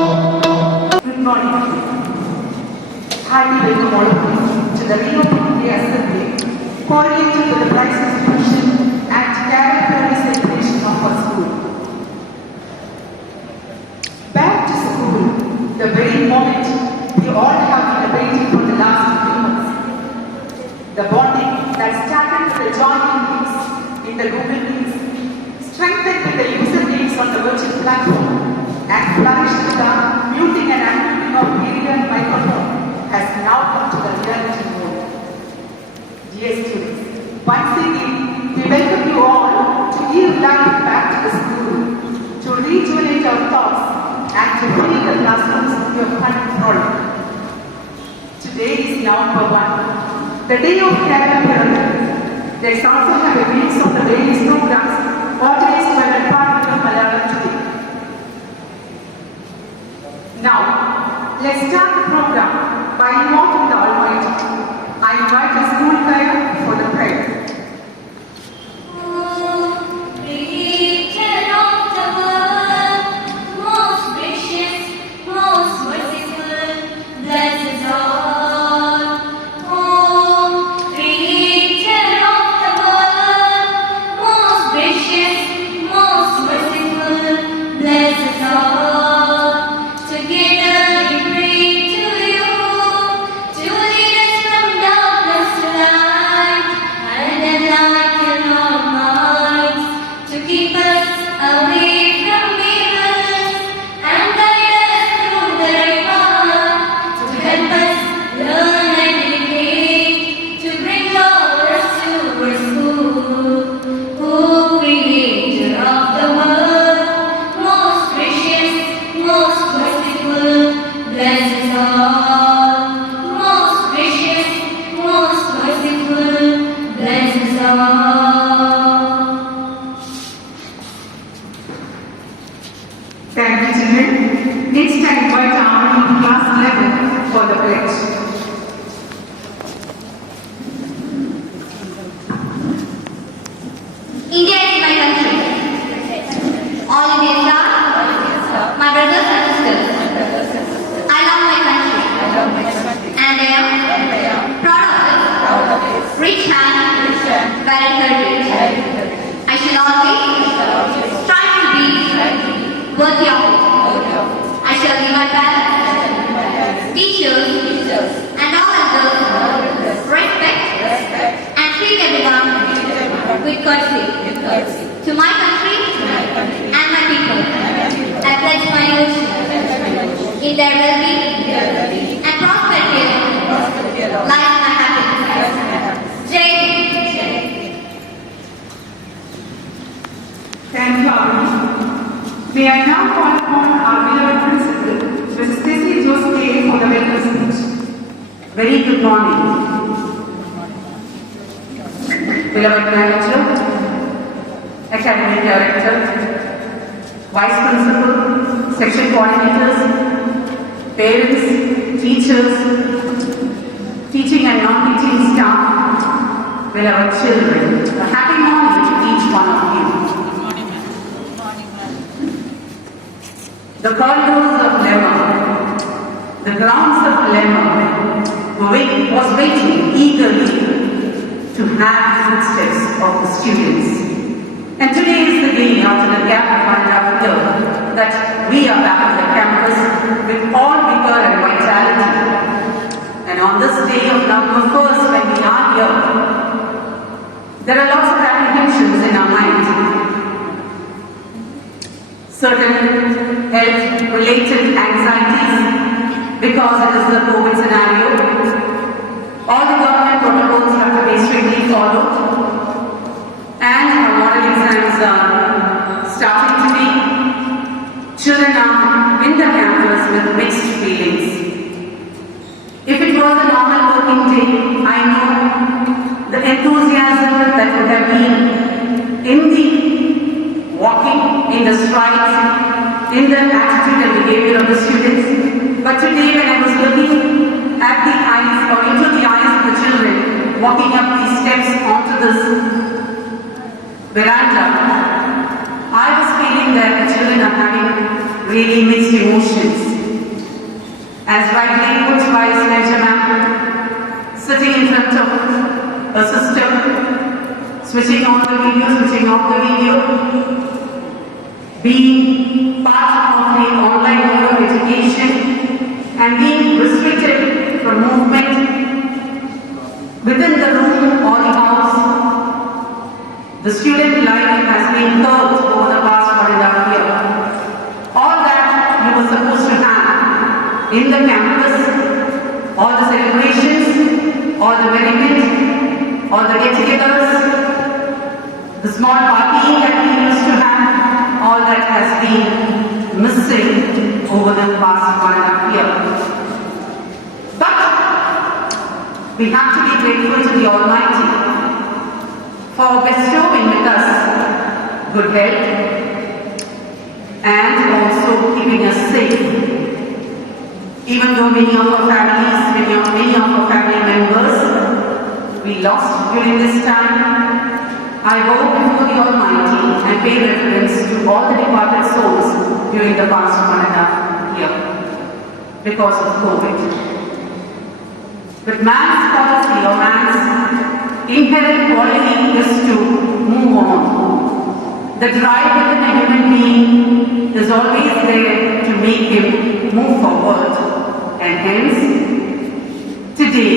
Good morning. Highly welcome all of you to the reopening day assembly correlated with the prize distribution and character celebration of our school. Back to school, the very moment we all have been awaiting for the last few months. The bonding that started with the joint meetings in the Google Meets, strengthened with the user names on the virtual platform, and flourished with the muting and unmuting of video and microphone, has now come to the reality mode. Dear students, once again, we welcome you all to give life back to the school, to rejuvenate our thoughts, and to fill the classrooms with your fun and frolic. Today is November 1, the day of character. There is also have a mix of the various programs organized by the Department of Malayalam today. Now, let's start the program by invoking the Almighty. I invite the school choir for the prayer. Thank you, children. Next, I invite our class 11 for the pledge. India is my country. All Indians are my brothers and sisters. I love my country. And I am proud of it. Rich and well heritage. I shall always strive to be worthy of it. I shall give my parents, teachers, and all others respect and treat everyone with courtesy. To my country and my people, I pledge my oath in their well-being and prosperity, life and happiness. Jai Hind. Thank you, Arun. May I now call upon our beloved principal, Mrs. Tessie Joseph, for the welcome speech. Very good morning. Beloved Manager, Academic Director, Vice Principal, Section Coordinators, Parents, Teachers, Teaching and non-teaching staff, beloved children, a happy morning to each one of you. The corridors of Lemma, the grounds of Lemma was waiting eagerly to have the footsteps of the students. And today is the day after the gap of 1.5 years that we are back on the campus with all vigor and vitality. And on this day of November 1st, when we are here, there are lots of apprehensions in our mind. Certain health-related anxieties because it is the COVID scenario. All the government protocols have to be strictly followed. And our model exams are starting today. Children are in the campus with mixed feelings. If it was a normal working day, I know the enthusiasm that would have been in the walking, in the strides, in the attitude and behavior of the students. But today when I was looking at the eyes or into the eyes of the children walking up these steps onto this veranda, I was feeling that the children are having really mixed emotions. as rightly put by Sneha ma'am, sitting in front of a system, switching on the video, switching off the video, being part of the online mode of education, and being restricted from movement within the room or the house. The student life has been curbed over the past 1.5 years. All that you were supposed to have in the campus, all the celebrations, all the merriment, all the get-togethers, the small party that we used to have, all that has been missing over the past 1.5 years. But we have to be grateful to the Almighty for bestowing with us good health and also keeping us safe. Even though many of our families, many of our family members we lost during this time, I bow before the Almighty and pay reverence to all the departed souls during the past 1.5 years because of COVID. But man's policy or man's inherent quality is to move on. The drive within a human being is always there to make him move forward. And hence, today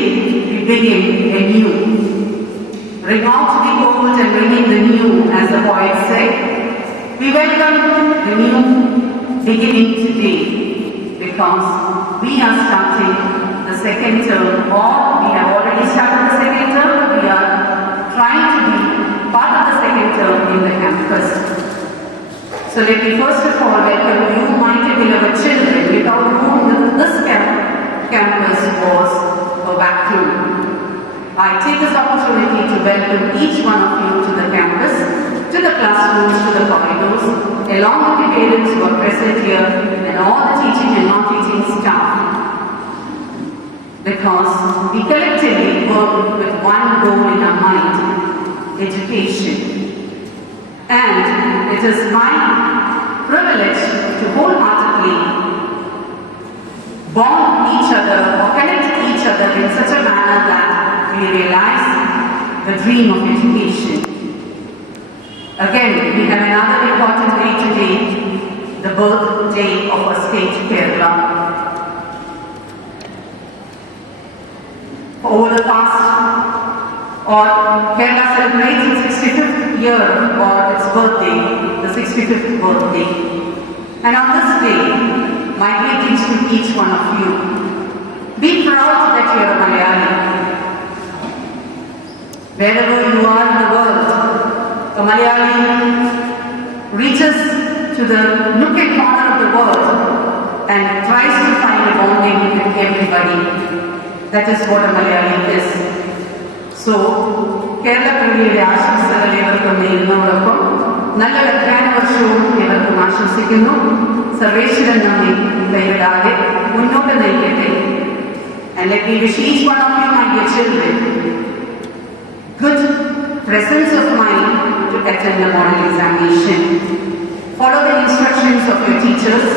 we begin anew. Ring out the old and bring in the new, as the poet said. We welcome the new beginning today because we are starting the second term, or we have already started the second term, but we are trying to be part of the second term in the campus. So let me first of all welcome you, my beloved children, without whom this campus was a vacuum. I take this opportunity to welcome each one of you to the campus, to the classrooms, to the corridors, along with the parents who are present here and all the teaching and non-teaching staff. Because we collectively work with one goal in our mind, education. And it is my privilege to wholeheartedly bond each other or connect each other in such a manner that we realize the dream of education. Again, we have another important day today, the birthday of our state, Kerala. Over the past, Kerala celebrates its 65th year or its birthday, the 65th birthday. And on this day, my greetings to each one of you. Be proud that you are a Malayali. Wherever you are in the world, a Malayali reaches to the nook and corner of the world and tries to find a bonding with everybody. That is what a Malayali is. So, Kerala Kaviyude ആശംസകൾ ഏവർക്കും നേരുന്നതോടൊപ്പം നല്ലൊരു അധ്യയന വർഷവും ഏവർക്കും ആശംസിക്കുന്നു. സർവേശ്വരൻ നമ്മെ കൈവിടാതെ മുന്നോട്ട് നയിക്കട്ടെ. And let me wish each one of you, my dear children, good presence of mind to attend the model examination. Follow the instructions of your teachers,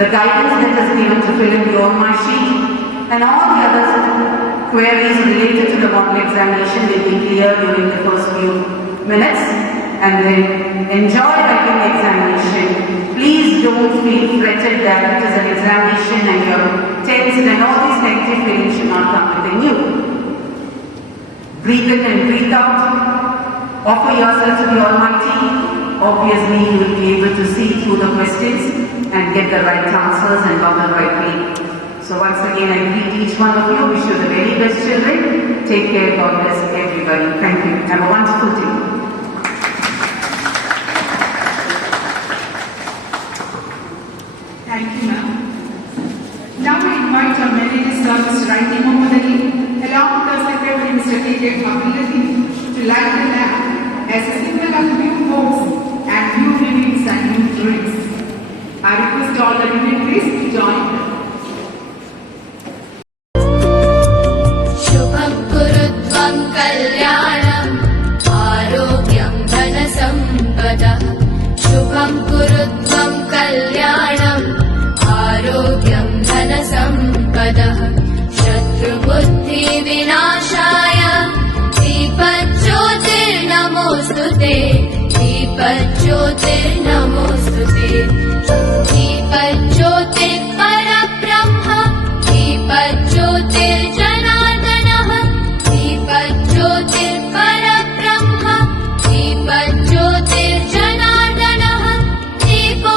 the guidance that is given to fill in the on-my sheet, and all the other queries related to the model examination will be clear during the first few minutes, and then enjoy writing the examination. Please don't feel fretted that it is an examination and you're tensed and all these negative feelings should not come within you. Breathe in and breathe out. Offer yourself to the Almighty. Obviously, you will be able to see through the questions and get the right answers and bubble rightly. So once again, I greet each one of you. Wish you the very best, children. Take care. God bless everybody. Thank you. Have a wonderful day. Thank you, ma'am. Now we invite our meritorious service Raiti Mohammed Ali, along with our Secretary Mr. K.J. Abdul to light the lamp as a symbol of new hopes and new beginnings and new dreams. I request all the dignitaries to join them. शुभं कुरुत्वं कल्याणम् आरोग्यं धनसम्पदः शुभं कुरुत्वं कल्याणम् आरोग्यं धनसम्पदः ज्योतिर्नमोऽस्तु ते दीपज्योतिर्परब्रह्म दीपज्योतिर्जनार्दनः दीपज्योतिर्परब्रह्म दीपज्योतिर्जनार्दनः दीपो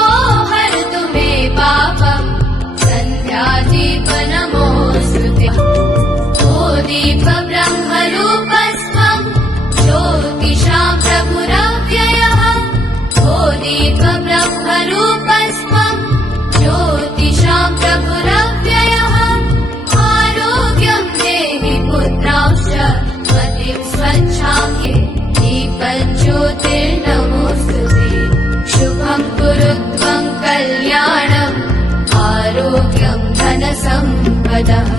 हरतु मे पापम् सन्ध्यादीपनमोऽस्तु ते ओ दीप ब्रह्मरूपस्त्वम् ज्योतिषां प्रभुरव्ययः ओ दीप ब्रह्मरूपस्त्वम् ज्योतिषां प्रभुरव्ययः आरोग्यं देहि पुत्रांश्च मतिं स्वच्छां ये दीपज्योतिर्नमोऽस्तु ते शुभं कुरु त्वं कल्याणम् आरोग्यं धनसम्पदः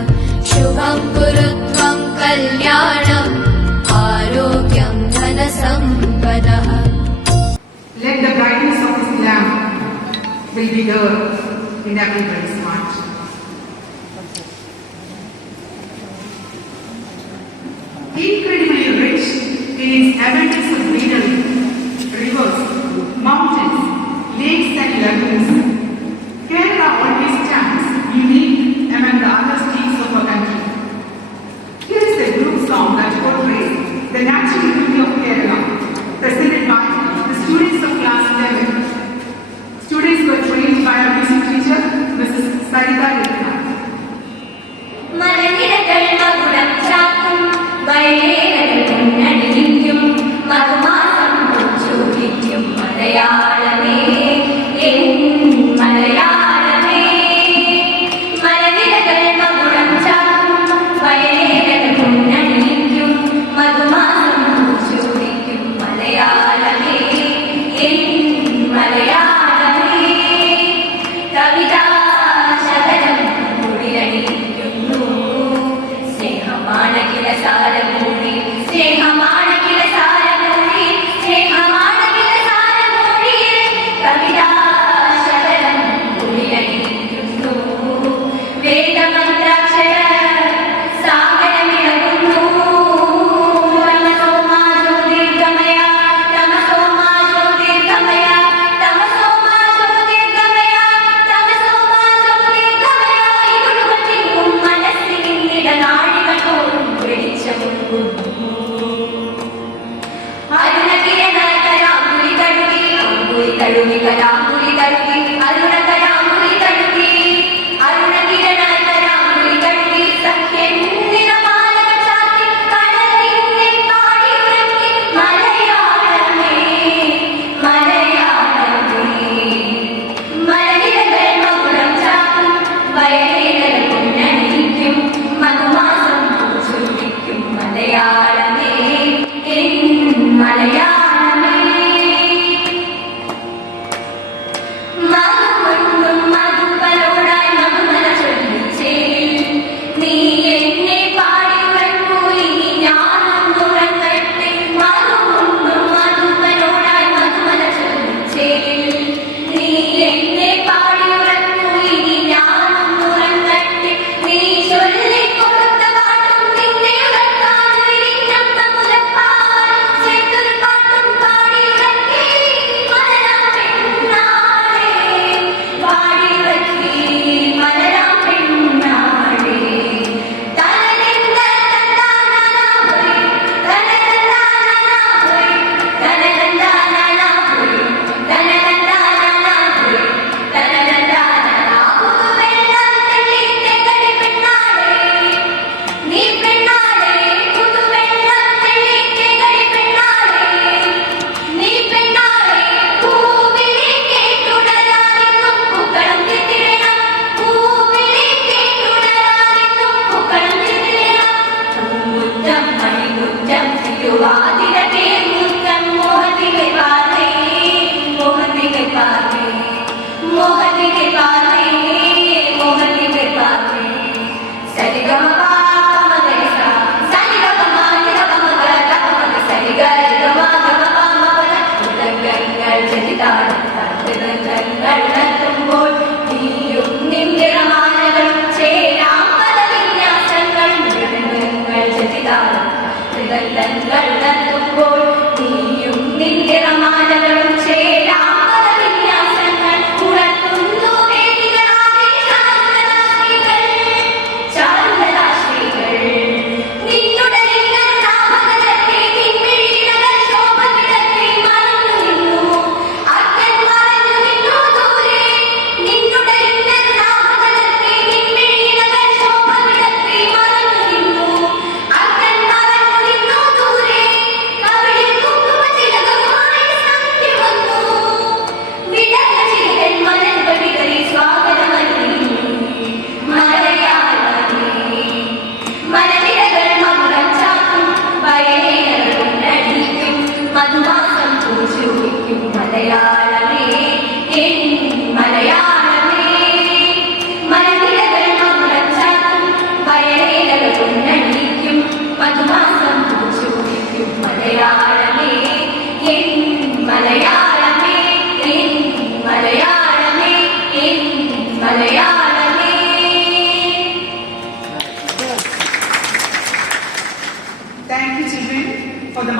शुभं कुरु त्वं कल्याणम् आरोग्यं धनसम्पदः Let the brightness of this lamp will be there in everybody's heart. Incredibly rich in its abundance of greenery, rivers, mountains, lakes and lagoons, Kerala always stands unique among the other states of our country. Here is a group song that portrays the natural beauty of Kerala, presented by the students of class 11. Students were trained by our music teacher, Mrs. Sarita Rithna. മലനിരകൾ മകുടം ചാക്കും വയലേലകൾ മുന്നണിയിക്കും മധുമാസം ചൂടിക്കും മലയാളമേ N മലയാളമേ മലനിരകൾ മകുടം ചാക്കും വയലേലകൾ മുന്നണിയിക്കും മധുമാസം ചൂടിക്കും മലയാളമേ N മലയാളമേ കവിതാ ശകലം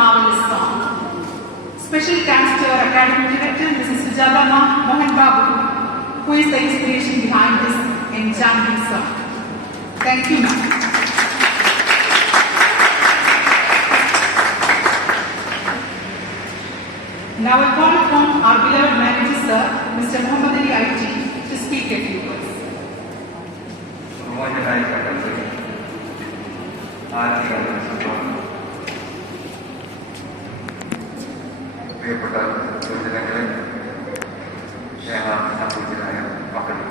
marvelous song. Special thanks to our Academic Director, Mrs. Sujata Mohan Babu, who is the inspiration behind this enchanting song. Thank you, ma'am. Now I call upon our beloved manager, sir, Mr. Muhammad Ali IT, to speak a few words. പ്രിയപ്പെട്ട യുവജനങ്ങളെ, സ്നേഹസമ്പൂജ്യരായ മക്കളെ,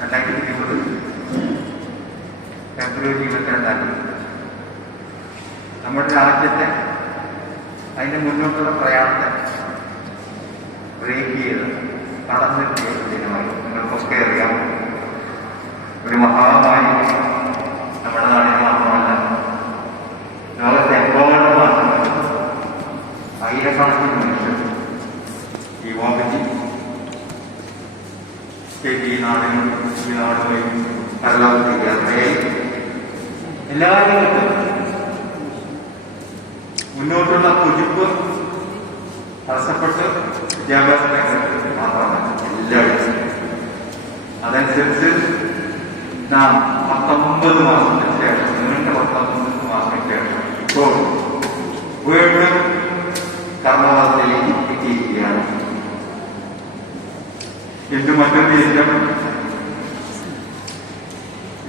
2020 ഫെബ്രുവരി 22 നമ്മുടെ രാജ്യത്തെ അതിൻ്റെ മുന്നോട്ടുള്ള പ്രയാണത്തെ break ചെയ്ത് കടന്നെത്തിയ ഒരു ദിനമായി നിങ്ങൾക്കൊക്കെ അറിയാം. ഒരു മഹാമാരി നമ്മുടെ നാടിന് മാത്രമല്ല, ലോകത്തെമ്പാടുമാണ് ആയിരക്കണക്കിന് മനുഷ്യർ ഈ വോപറ്റി ഈ നാടുകളിൽ പരലോകത്തേക്ക് യാത്രയായി. എല്ലാവരും മുന്നോട്ടുള്ള കുതിപ്പ് തടസ്സപ്പെട്ട് വിദ്യാഭ്യാസ രംഗത്ത് മാത്രമല്ല എല്ലാവരും. അതനുസരിച്ച് നാം 19 മാസത്തിന് ശേഷം, നീണ്ട 19 മാസത്തിന് ശേഷം ഇപ്പോൾ വീണ്ടും കർമ്മവാദത്തിലേക്ക് എത്തിയിരിക്കുകയാണ്. ഇന്ന് മറ്റൊരു ദിവസം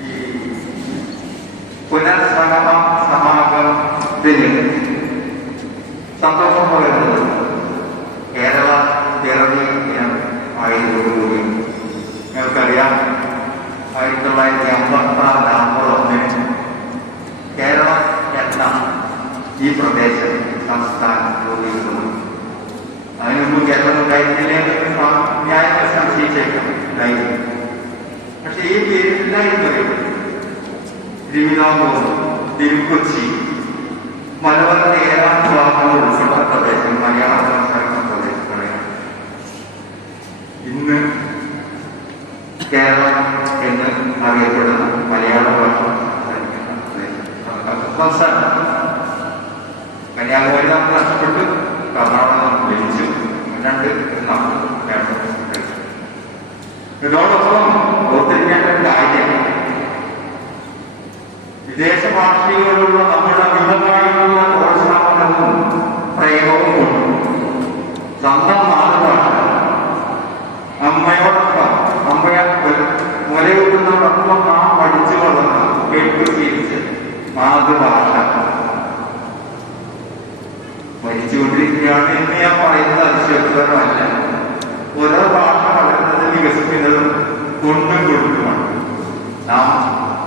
ഈ പുനഃസമാഗമത്തിന് സന്തോഷം പകരുന്നത് കേരള പിറവി ദിനം ആയതോടുകൂടി നിങ്ങൾക്കറിയാം, 1954 നവംബർ 1 കേരളം എന്ന ഈ പ്രദേശം സംസ്ഥാനം രൂപീകരിക്കുന്നു. അതിനുമുമ്പ് കേരളം ഉണ്ടായിരുന്നില്ലേ ന്യായങ്ങൾ സംശയിച്ചേക്കാം, ഉണ്ടായിരുന്നു. പക്ഷെ ഈ പേരില്ലായിരുന്നവരും തിരുവിതാംകൂർ, തിരുക്കൊച്ചി, മലബാറിന്റെ ഏതാണ്ട് ഭാഗങ്ങൾ ഉൾപ്പെട്ട പ്രദേശം, മലയാളം സംസാരിക്കുന്ന പ്രദേശങ്ങളെയാണ് ഇന്ന് കേരളം എന്ന് അറിയപ്പെടുന്ന മലയാള ഭാഷ സംസാരിക്കുന്ന സംസ്ഥാനം. കന്യാകുമാരി നമുക്ക് നഷ്ടപ്പെട്ടു, കർണാടക നമുക്ക് ലഭിച്ചു, 2 നമുക്ക് കേരളം. ഇതോടൊപ്പം ഓർത്തിരിക്കേണ്ട ഒരു കാര്യം, വിദേശ ഭാഷയോടുള്ള നമ്മുടെ അമിതമായിട്ടുള്ള പ്രോത്സാഹനവും പ്രയോഗവും കൊണ്ടും സ്വന്തം മാതൃഭാഷ അമ്മയോടൊപ്പം, അമ്മയെ മുലയൂട്ടുന്നതോടൊപ്പം നാം പഠിച്ചു വളർന്ന, കേട്ടു ശീലിച്ച് മാതൃഭാഷ മരിച്ചുകൊണ്ടിരിക്കുകയാണ് എന്ന് ഞാൻ പറയുന്നത് അതിശയോക്തമല്ല. ഓരോ ഭാഷ വളരുന്നതും വികസിക്കുന്നതും കൊണ്ടും കൊടുക്കുമാണ്. നാം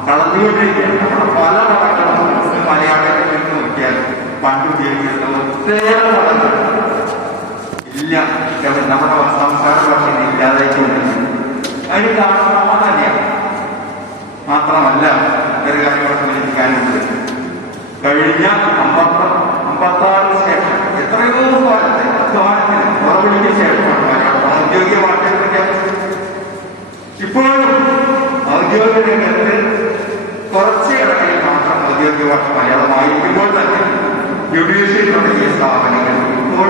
കളഞ്ഞുകൊണ്ടിരിക്കുകയാണ്. നമ്മുടെ പല പദങ്ങളും മലയാളത്തിൽ നിന്ന് നോക്കിയാൽ പണ്ട് ഉപയോഗിക്കുന്നത് ഒത്തേറെ പദങ്ങൾ ഇല്ല, നമ്മുടെ സംസാര ഭാഷ ഇല്ലാതായിക്കൊണ്ടിരിക്കുന്നു. അതിന് കാരണം നമ്മ തന്നെയാണ്. മാത്രമല്ല, ഒരു കാര്യം സൂചിപ്പിക്കാനുണ്ട്. കഴിഞ്ഞ 56 ശേഷം എത്രയോ കാലത്തെ അധ്വാനത്തിന് ഉറവിടിക്ക് ശേഷമാണ് മലയാളം ഔദ്യോഗിക ഭാഷയുടെ പ്രഖ്യാപിച്ചത്. ഇപ്പോഴും ഔദ്യോഗിക രംഗത്ത് കുറച്ച് ഇടങ്ങളിൽ മാത്രം ഔദ്യോഗിക ഭാഷ മലയാളമായിരിക്കുമ്പോൾ തന്നെ ജുഡീഷ്യൽ തുടങ്ങിയ സ്ഥാപനങ്ങൾ ഇപ്പോൾ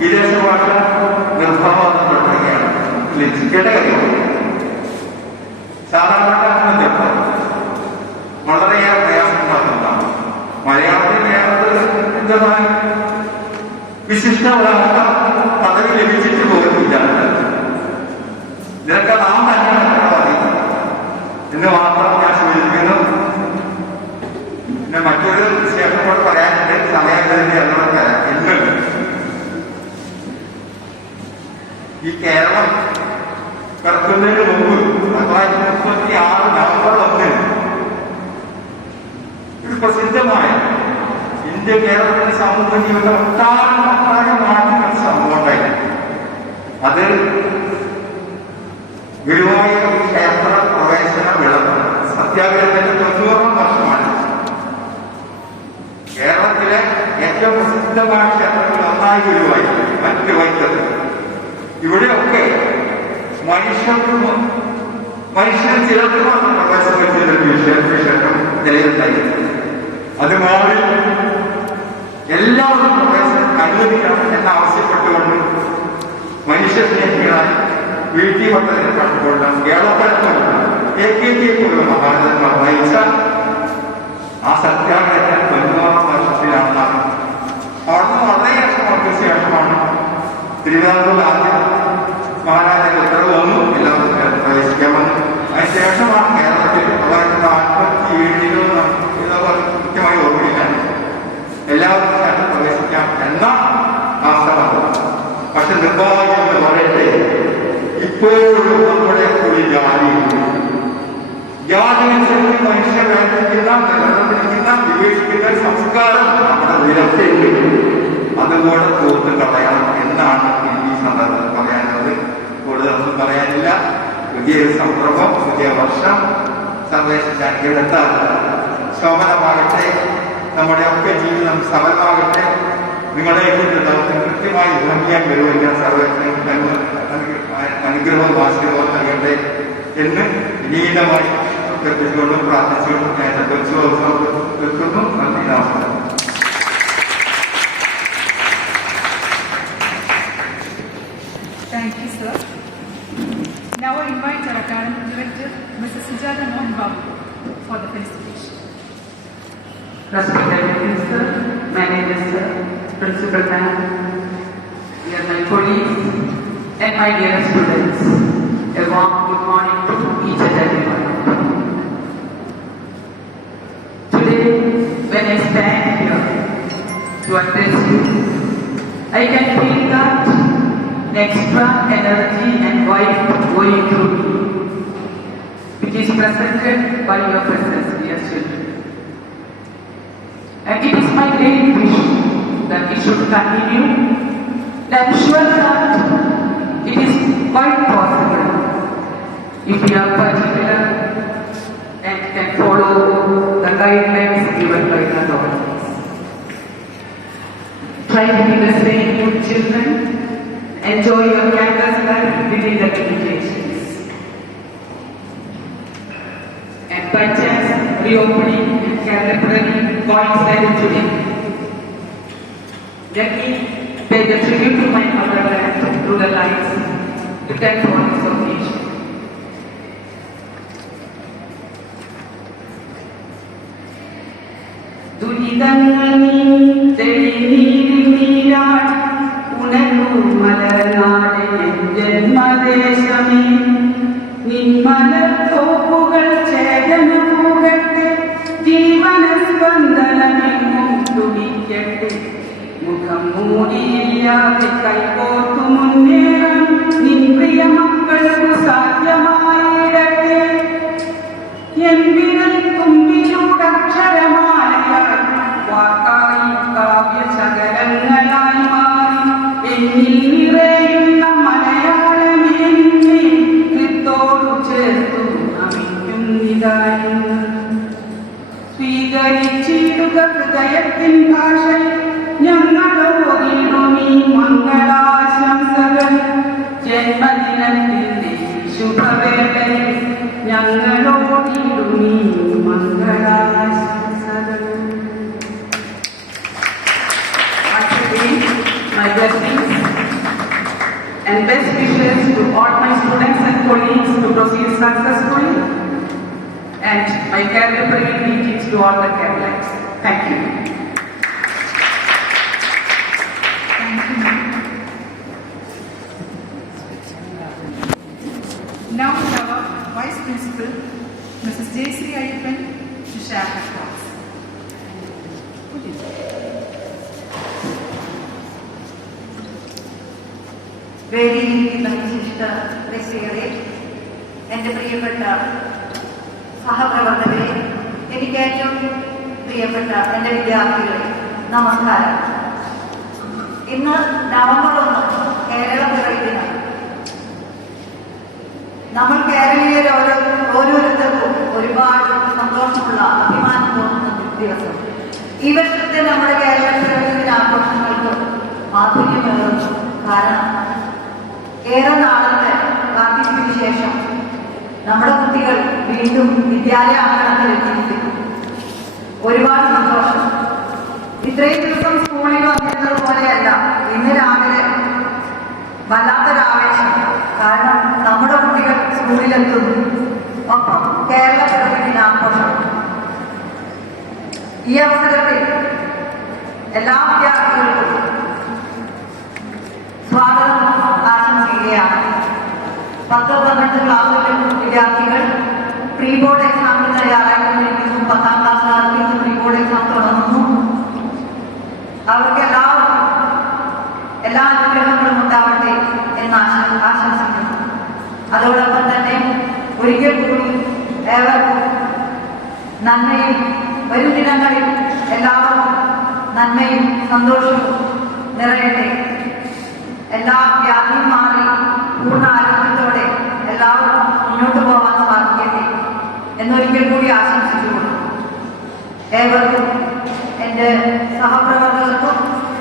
വിദേശ ഭാഷ നിർഭാവം തുടങ്ങുകയാണ്. ലജ്ജിക്കേണ്ട കാര്യമാണ്. സാധാരണക്കാരനൊക്കെ വളരെയേറെ പ്രയാസമുണ്ടാക്കുന്നതാണ്. മലയാളത്തിൽ കേരളത്തിൽ വിശിഷ്ട ഭാഷ പദവി ലഭിച്ചിട്ട് പോകുന്നില്ല. ഇതൊക്കെ നാം തന്നെ മതി എന്ന് മാത്രം ഞാൻ സൂചിപ്പിക്കുന്നു. പിന്നെ മറ്റൊരു വിശേഷത്തോട് പറയാനുണ്ട്, സമയത്തിന്റെ അതിനൊക്കെ ഇന്ന് ഈ കേരളം പിറക്കുന്നതിന് മുമ്പ് 1936 നവംബർ 1 ഒരു പ്രസിദ്ധമായ ഇന്ത്യ കേരളത്തിന്റെ സമൂഹ ജീവിതം ഒട്ടാകെ മാറ്റുന്ന സംഭവം ഉണ്ടായിരുന്നു. അത് ഗുരുവായൂർ ക്ഷേത്ര പ്രവേശന വിളവ് സത്യാഗ്രഹത്തിന്റെ 90-ാം വർഷമാണ്. കേരളത്തിലെ ഏറ്റവും പ്രസിദ്ധമായ ക്ഷേത്രങ്ങളിൽ ഒന്നായി ഗുരുവായൂർ, മറ്റ് വൈക്കത്ത്. ഇവിടെയൊക്കെ മനുഷ്യന് ചിലർക്ക് മാത്രം പ്രവേശനം ക്ഷേത്രം നിലനിർത്തായിരുന്നു. അത് മാറി എല്ലാവരും പ്രവേശനം അനുവദിക്കണം എന്നാവശ്യപ്പെട്ടുകൊണ്ട് മനുഷ്യസ്നേഹികളായി വീഴ്ത്തി പദ്ധതി കണ്ടുകൊണ്ട കേരളത്തിലുള്ള AKT പോലുള്ള മഹാരഥന്മാർ നയിച്ച ആ സത്യാഗ്രഹം 11 വർഷത്തിലാണ്. അവിടുന്ന് വളരെ വർഷങ്ങൾക്ക് ശേഷമാണ് തിരുവിതാംകൂർ ആദ്യം മഹാരാജാവ് ഉത്തരവ് വന്നു, എല്ലാവർക്കും പ്രവേശിക്കാമെന്ന്. അതിനുശേഷമാണ് കേരളത്തിൽ 1947 കൃത്യമായി ഓർമ്മിക്കാൻ എല്ലാവർക്കും ചേർത്ത് പ്രവേശിക്കാം എന്ന ആസ്ഥമാണ്. പക്ഷെ നിർഭാഗ്യം എന്ന് പറയട്ടെ, ഇപ്പോഴും നമ്മുടെ ഒരു ജാതിയനുസരിച്ച് മനുഷ്യരെ വേദനിക്കുന്ന, നിലനിർത്തിക്കുന്ന, വിവേചിക്കുന്ന സംസ്കാരം നമ്മുടെ നിലത്തുണ്ട്. അതുകൂടെ തോർത്ത് കളയണം എന്നാണ് ഈ സന്ദർഭത്തിൽ പറയാനുള്ളത്. കൂടുതലൊന്നും പറയാനില്ല. പുതിയ സംരംഭം, പുതിയ വർഷം സർവേശ്വരത്താൽ ശോഭനമാകട്ടെ, നമ്മുടെ ഒക്കെ ജീവിതം സഫലമാകട്ടെ. നിങ്ങളെ കൃത്യമായി ഭംഗിയായി നിർവഹിക്കാൻ സർവേശ്വരൻ അനുഗ്രഹവും ആശീർവാദവും നൽകട്ടെ എന്ന് വിനീതമായി അഭ്യർത്ഥിച്ചുകൊണ്ടും പ്രാർത്ഥിച്ചുകൊണ്ടും ഞാൻ നിർത്തുന്നു. നന്ദി, നമസ്കാരം. Thank you, sir. Now I invite our Academic Director, Mrs. Sujata Mohan Babu, for the felicitation. Respected Minister, Managers, Sir, Principal Ma'am, dear my colleagues, and my dear students, a warm good morning to each and everyone. Today, when I stand here to address you, I can feel that extra energy and vibe going through me, which is presented by your presence, dear children. And it is my great wish that it should continue. And I am sure that it is quite possible if we are particular and can follow the guidelines given by the authorities. Try to be the same good children. Enjoy your campus life within the limitations. And by chance, reopening and Calipari coincided today. Let me pay the tribute to my motherland through the lights to thank for this occasion. ദുരിതങ്ങൾ നീ തെളിനീരിൽ നീരാടി ഉണരൂ മലർനാടേ ജന്മദേശമേ, നിന്മലത്തോപ്പുകൾ ചേതന പോകട്ടെ, ജീവനസ്പന്ദനമെങ്ങും തുടിക്കട്ടെ. മുഖം മൂടിയില്ലാതെ കൈകോർത്തു മുന്നേറാൻ നിൻ പ്രിയ മക്കൾക്കു സാധ്യമായിടട്ടെ. N വിരൽ തുമ്പിലൂടക്ഷരമാലയാൽ വാക്കായി കാവ്യശകലങ്ങളായി മാറി എന്നിൽ നിറയുന്ന മലയാളമേ, നിന്നെ കൃത്തോടു ചേർത്തു അമിക്കുന്നിതായി. സ്വീകരിച്ചിടുക ഹൃദയത്തിൻ ഭാഷ, ഞങ്ങളോടിടുമീ മംഗളാശംസകൾ. ജന്മദിനത്തിന്റെ ശുഭവേളയിൽ ഞങ്ങളോടിടുമീ മംഗളാശംസകൾ. My blessings and best wishes to all my students and colleagues to proceed successfully, and my Calipari greetings to all the Keralites. Thank you. Thank you, ma'am. Now we have our Vice Principal, Mrs. J.C. Ayyappan, to share her thoughts. വേദിയിലിരിക്കുന്ന വിശിഷ്ട വ്യക്തികളെ, എൻ്റെ പ്രിയപ്പെട്ട സഹപ്രവർത്തകരെ, എനിക്ക് ഏറ്റവും പ്രിയപ്പെട്ട എൻ്റെ വിദ്യാർത്ഥികളെ, നമസ്കാരം. ഇന്ന് നവംബർ 1 കേരള പിറവി ദിനം. നമ്മൾ കേരളീയർ ഓരോരുത്തർക്കും ഒരുപാട് സന്തോഷമുള്ള, അഭിമാനം തോന്നുന്ന ദിവസം. ഈ വർഷത്തെ നമ്മുടെ കേരള പിറവി ദിനാഘോഷങ്ങൾക്ക് മാധുര്യമേറുന്നു. കാരണം ഏറെ നാളത്തെ കാത്തിരിപ്പിന് ശേഷം നമ്മുടെ കുട്ടികൾ വീണ്ടും വിദ്യാലയ അങ്കണത്തിൽ എത്തിയിരിക്കുന്നു. ഒരുപാട് സന്തോഷം. ഇത്രയും ദിവസം സ്കൂളിൽ വന്നിരുന്നത് പോലെയല്ല, ഇന്ന് രാവിലെ വല്ലാത്തൊരാവേശം. കാരണം നമ്മുടെ കുട്ടികൾ സ്കൂളിലെത്തുന്നു, ഒപ്പം കേരള പിറവി ദിനാഘോഷം. ഈ അവസരത്തിൽ എല്ലാ വിദ്യാർത്ഥികൾക്കും സ്വാഗതം ആശംസിക്കുകയാണ്. 10-12 ക്ലാസ്സിലെ വിദ്യാർത്ഥികൾ പ്രീ ബോർഡ് എക്സാമിന് തയ്യാറായിക്കൊണ്ടിരിക്കുന്നു. 10ാം ക്ലാസ്സുകാർക്ക് പ്രീ ബോർഡ് എക്സാം തുടങ്ങുന്നു. അവർക്ക് എല്ലാവർക്കും എല്ലാ അനുഗ്രഹങ്ങളും ഉണ്ടാവട്ടെ എന്ന് ആശംസിക്കുന്നു. അതോടൊപ്പം തന്നെ ഒരിക്കൽ കൂടി ഏവർക്കും നന്മയും വരും ദിനങ്ങളിൽ എല്ലാവർക്കും നന്മയും സന്തോഷവും നിറയട്ടെ. എല്ലാ വ്യാധിയും മാറി പൂർണ്ണ ആരോഗ്യത്തോടെ എല്ലാവർക്കും മുന്നോട്ട് പോകാൻ സാധിക്കട്ടെ എന്നൊരിക്കൽ കൂടി ആശംസിച്ചുകൊള്ളു. ഏവർക്കും എൻ്റെ സഹപ്രവർത്തകർക്കും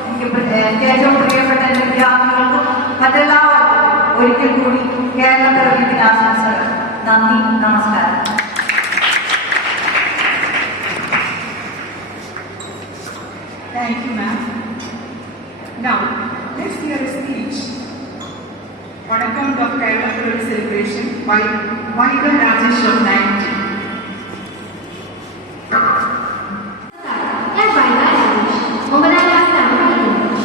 എനിക്ക് ഏറ്റവും പ്രിയപ്പെട്ട എൻ്റെ വിദ്യാർത്ഥികൾക്കും മറ്റെല്ലാവർക്കും ഒരിക്കൽ കൂടി കേരള പിറവി ദിനാശംസകൾ. നന്ദി, നമസ്കാരം. Thank you, ma'am. Now, let's hear a speech on account of Kerala Piravvi celebration by Vaiga Rajesh of 90. ഞാൻ വൈഗ രാജേഷ്, 9ാം ക്ലാസ്സിലാണ് പഠിക്കുന്നത്.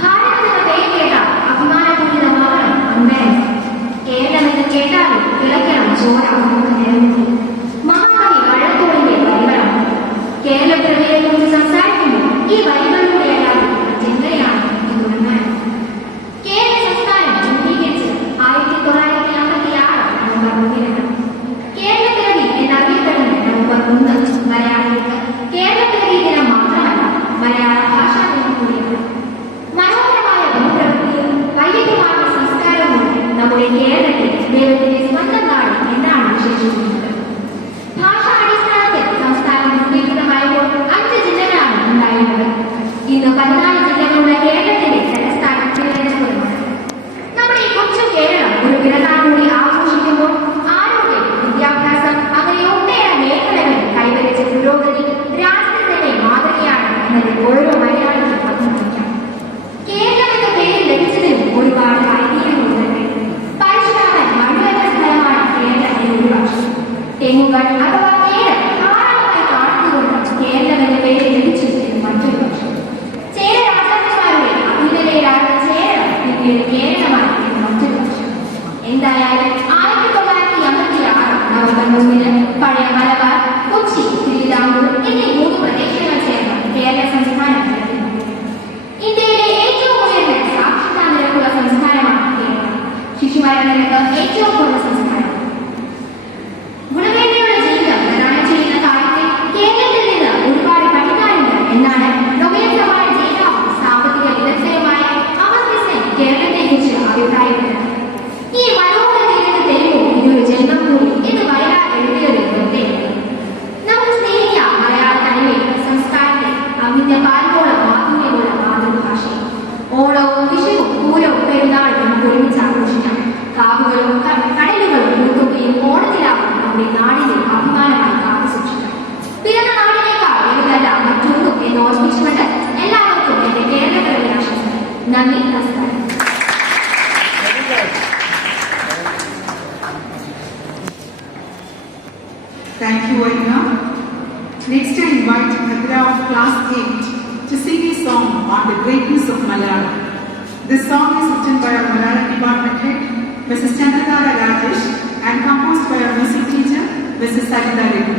ഭാരതം എന്ന പേര് കേട്ടാൽ അഭിമാനപൂരിതമാകണം അമ്മേ. കേരളം എന്ന് കേട്ടാലും തിളയ്ക്കണം ചോരാകുന്ന നേരത്തിൽ. മഹാകവി വള്ളത്തോളിന്റെ വരികളാണ്. കേരള പിറവിയെ കുറിച്ച് സംസാരിക്കുമ്പോൾ ഈ വരികളിലൂടെയല്ലാതെ മറ്റെങ്ങനെയാണ് ഇത് തുടങ്ങാൻ? കേരള സംസ്ഥാനം രൂപീകരിച്ച് 1956 നവംബർ 1-നാണ്. കേരള പിറവി എന്നറിയപ്പെടുന്ന നവംബർ 1 മലയാളികൾക്ക് കേരള പിറവി ദിനം മാത്രമല്ല, മലയാള ഭാഷാ ദിനം കൂടിയാണ്. മനോഹരമായ ഭൂപ്രകൃതിയും വൈവിധ്യമാർന്ന സംസ്കാരവുമുണ്ട് നമ്മുടെ കേരളത്തെ ദൈവത്തിന്റെ സ്വന്തം നാട് എന്നാണ് വിശേഷിപ്പിക്കുന്നത്. ഭാഷാ അടിസ്ഥാനത്തിൽ സംസ്ഥാനം രൂപീകൃതമായപ്പോൾ 5 ജില്ലകളാണ് ഉണ്ടായിരുന്നത്. ഇന്ന് 14 ജില്ലകളുള്ള കേരളത്തിന്റെ തലസ്ഥാനം തിരുവനന്തപുരമാണ്. നമ്മുടെ ഈ കൊച്ചു കേരളം ഒരു പിറന്നാൾ കൂടി ആഘോഷിക്കുമ്പോൾ ആരോഗ്യം, വിദ്യാഭ്യാസം അങ്ങനെ ഒട്ടേറെ മേഖലകളിൽ കൈവരിച്ച പുരോഗതി രാജ്യത്തിന് തന്നെ മാതൃകയാണ് എന്നതിൽ ഓരോ മലയാളിക്കും അഭിമാനിക്കാം. കേരളം എന്ന പേര് ലഭിച്ചതിനും ഒരുപാട് ഐതിഹ്യങ്ങളുണ്ട്. പരശുരാമൻ മണ്ണുവെച്ച സ്ഥലമാണ് കേരളം എന്ന ഒരു പക്ഷം. തെങ്ങുകൾ അഥവാ കേരളം ധാരാളമായി കാണുന്നതുകൊണ്ട് കേരളം എന്ന പേര് ലഭിച്ചു എന്ന് മറ്റൊരു പക്ഷം. ചേര രാജാക്കന്മാരുടെ അഭിനയരായിരുന്ന ചേരളം പിന്നീട് കേരളമായി എന്ന് മറ്റൊരു പക്ഷം. എന്തായാലും 1956 നവംബർ 3-ന് പഴയ മലബാർ, കൊച്ചി, തിരുവിതാംകൂർ എന്നീ 3 പ്രദേശങ്ങൾ ചേർന്ന് കേരള സംസ്ഥാനം നിലനിൽക്കുന്നു. ഇന്ത്യയിലെ ഏറ്റവും ഉയർന്ന സാക്ഷരതാ നിരക്കുള്ള സംസ്ഥാനമാണ് കേരളം. ശിശുമരണ നിരക്ക് ഏറ്റവും കുറഞ്ഞ സംസ്ഥാനം. ഗുണമേന്മയുള്ള ജീവിതം പ്രദാനം ചെയ്യുന്ന കാര്യത്തിൽ കേരളത്തിൽ നിന്ന് ഒരുപാട് പഠിക്കാനുണ്ട് എന്നാണ് നൊബേൽ സമ്മാന ജേതാവും സാമ്പത്തിക വിദഗ്ധരുമായ അമർത്യ സെൻ കേരളത്തെക്കുറിച്ച് അഭിപ്രായപ്പെട്ടത്. ഈ മനോഹരതയിലേക്ക് തെരുവോ ഇതൊരു ജന്മം കൂടി എന്ന് വയലാർ എഴുതിയൊരു പ്രത്യേകത. നമുക്ക് സ്നേഹിക്കാം മലയാള തനിമയെ, സംസ്കാരത്തെ, അമിത പാൽപോളം മാധുര്യമുള്ള മാതൃഭാഷയെ. ഓണവും വിഷുവും പൂരവും പെരുന്നാളും നമുക്ക് ഒരുമിച്ച് ആഘോഷിക്കാം. കാവുകളും കടലുകളും പൂക്കുകയും ഓണത്തിലാവും നമ്മുടെ നാടിനെ അഭിമാനമായി കാത്തു സൂക്ഷിക്കാം. പിറന്ന നാടിനേക്കാൾ വലുതല്ല മറ്റൊന്നും എന്ന് ഓർമ്മിച്ചുകൊണ്ട് എല്ലാവർക്കും എന്റെ കേരള പിറവി ആശംസകൾ. നന്ദി, നമസ്കാരം. Thank you, Vaiga. Next, I invite Bhadra of Class 8 to sing a song on the greatness of Malayalam. This song is written by our Malayalam department head, Mrs. Chandrakala Rajesh, and composed by our music teacher, Mrs. Sajida Reddy.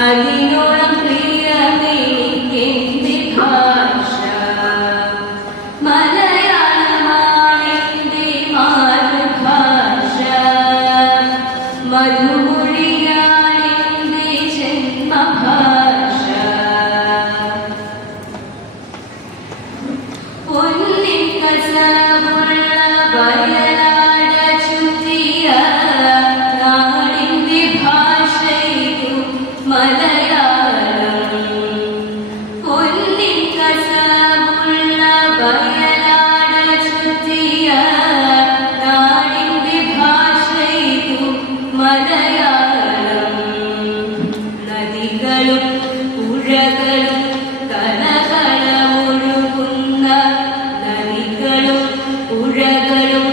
അതിനോളം പ്രിയമേ എന്റെ ഭാഷ മല പൊന്നിൻ കസവുള്ള വയലാട ചുറ്റിയ നാടിന്റെ ഭാഷയിതു മലയാളം. പൊന്നിൻ കസവുള്ള വയലാട ചുറ്റിയ നാടിന്റെ ഭാഷയിതു മലയാളം. നദികളും പുഴകളും കലകളമൊഴുകുന്ന നദികളും പുഴകളും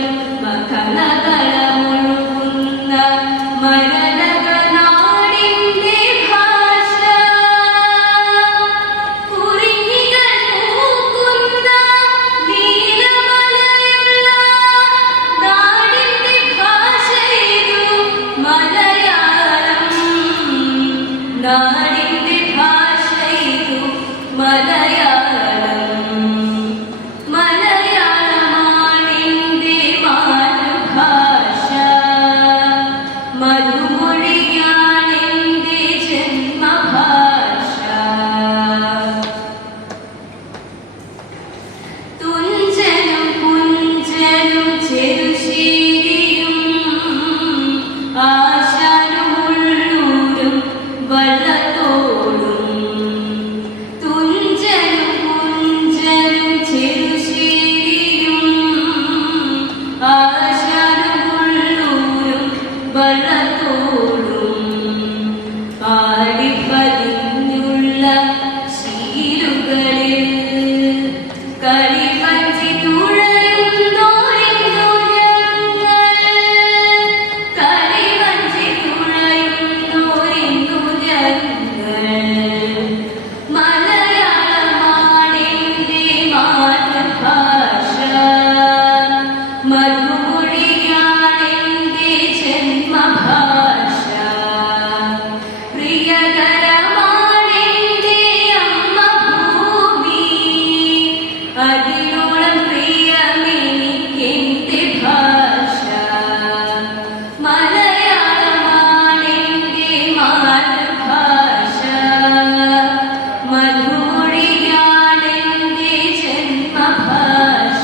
കലകളമൊഴുകുന്ന മരതകനാടിന്റെ ഭാഷ. കുറിഞ്ഞികൾ പൂക്കുന്ന നീലമലയുള്ള നാടിന്റെ ഭാഷയിതു മലയാളം. നാടിന്റെ ഭാഷയിതു മലയാളം. മലയാളമാണെന്റെ മാതൃഭാഷ. മധുമൊഴിയാണെന്റെ ജന്മഭാഷ. തുഞ്ചനും പുഞ്ചനും ചെറുശ്ശേരിയും ആശാനും ഉള്ളൂരും വള്ളത്തോടും. തുഞ്ചനും പുഞ്ചനും ചെറുശ്ശേരിയും ആശാനും ഉള്ളൂരും വള്ളത്തോടും. പാടിപ്പതിഞ്ഞുള്ള ശീലുകളിൽ കളിവഞ്ചി തുഴയുന്നോരിന്നു ഞങ്ങൾ. കളിവഞ്ചി തുഴയുന്നോരിന്നു ഞങ്ങൾ. മലയാളമാണെന്റെ മാതൃഭാഷ. മധുമൊഴിയാണെന്റെ ജന്മഭാഷ. പ്രിയകരമാണെന്റെ അമ്മ ഭൂമി. അതിനോളം പ്രിയമെനിക്കെന്റെ ഭാഷ. മലയാളമാണെന്റെ മാതൃഭാഷ. മധുമൊഴിയാണെന്റെ ജന്മഭാഷ.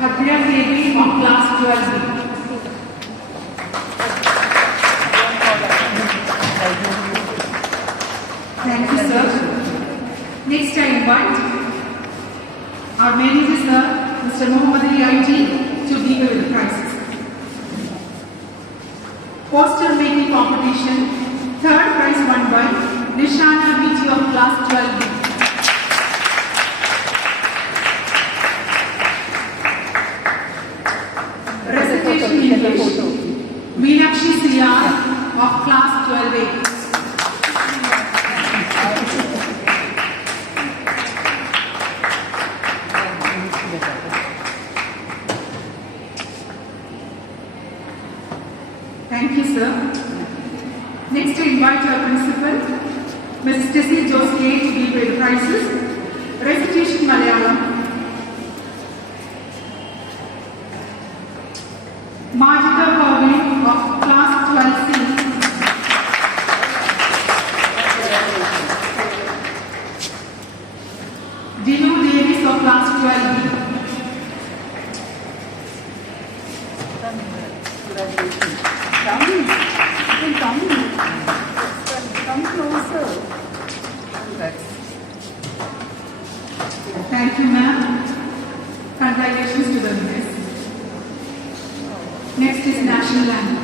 Bhadra Devi of class 12B. Thank you, sir. Next, I invite our manager, sir, Mr. Muhammad Ali to give away the prizes. Poster making competition, third prize won by Nishana BT of class 12B. Recitation English, Meenakshi Siyar of class 12A. Thank you, sir. Next, I invite our principal, Mrs. Tessie Jose, to give away the prizes. Recitation Malayalam. Majida Bhavin of class 12C. Dinu Davis of class 12B. Thank you, ma'am. Congratulations to the winners. Next is national anthem.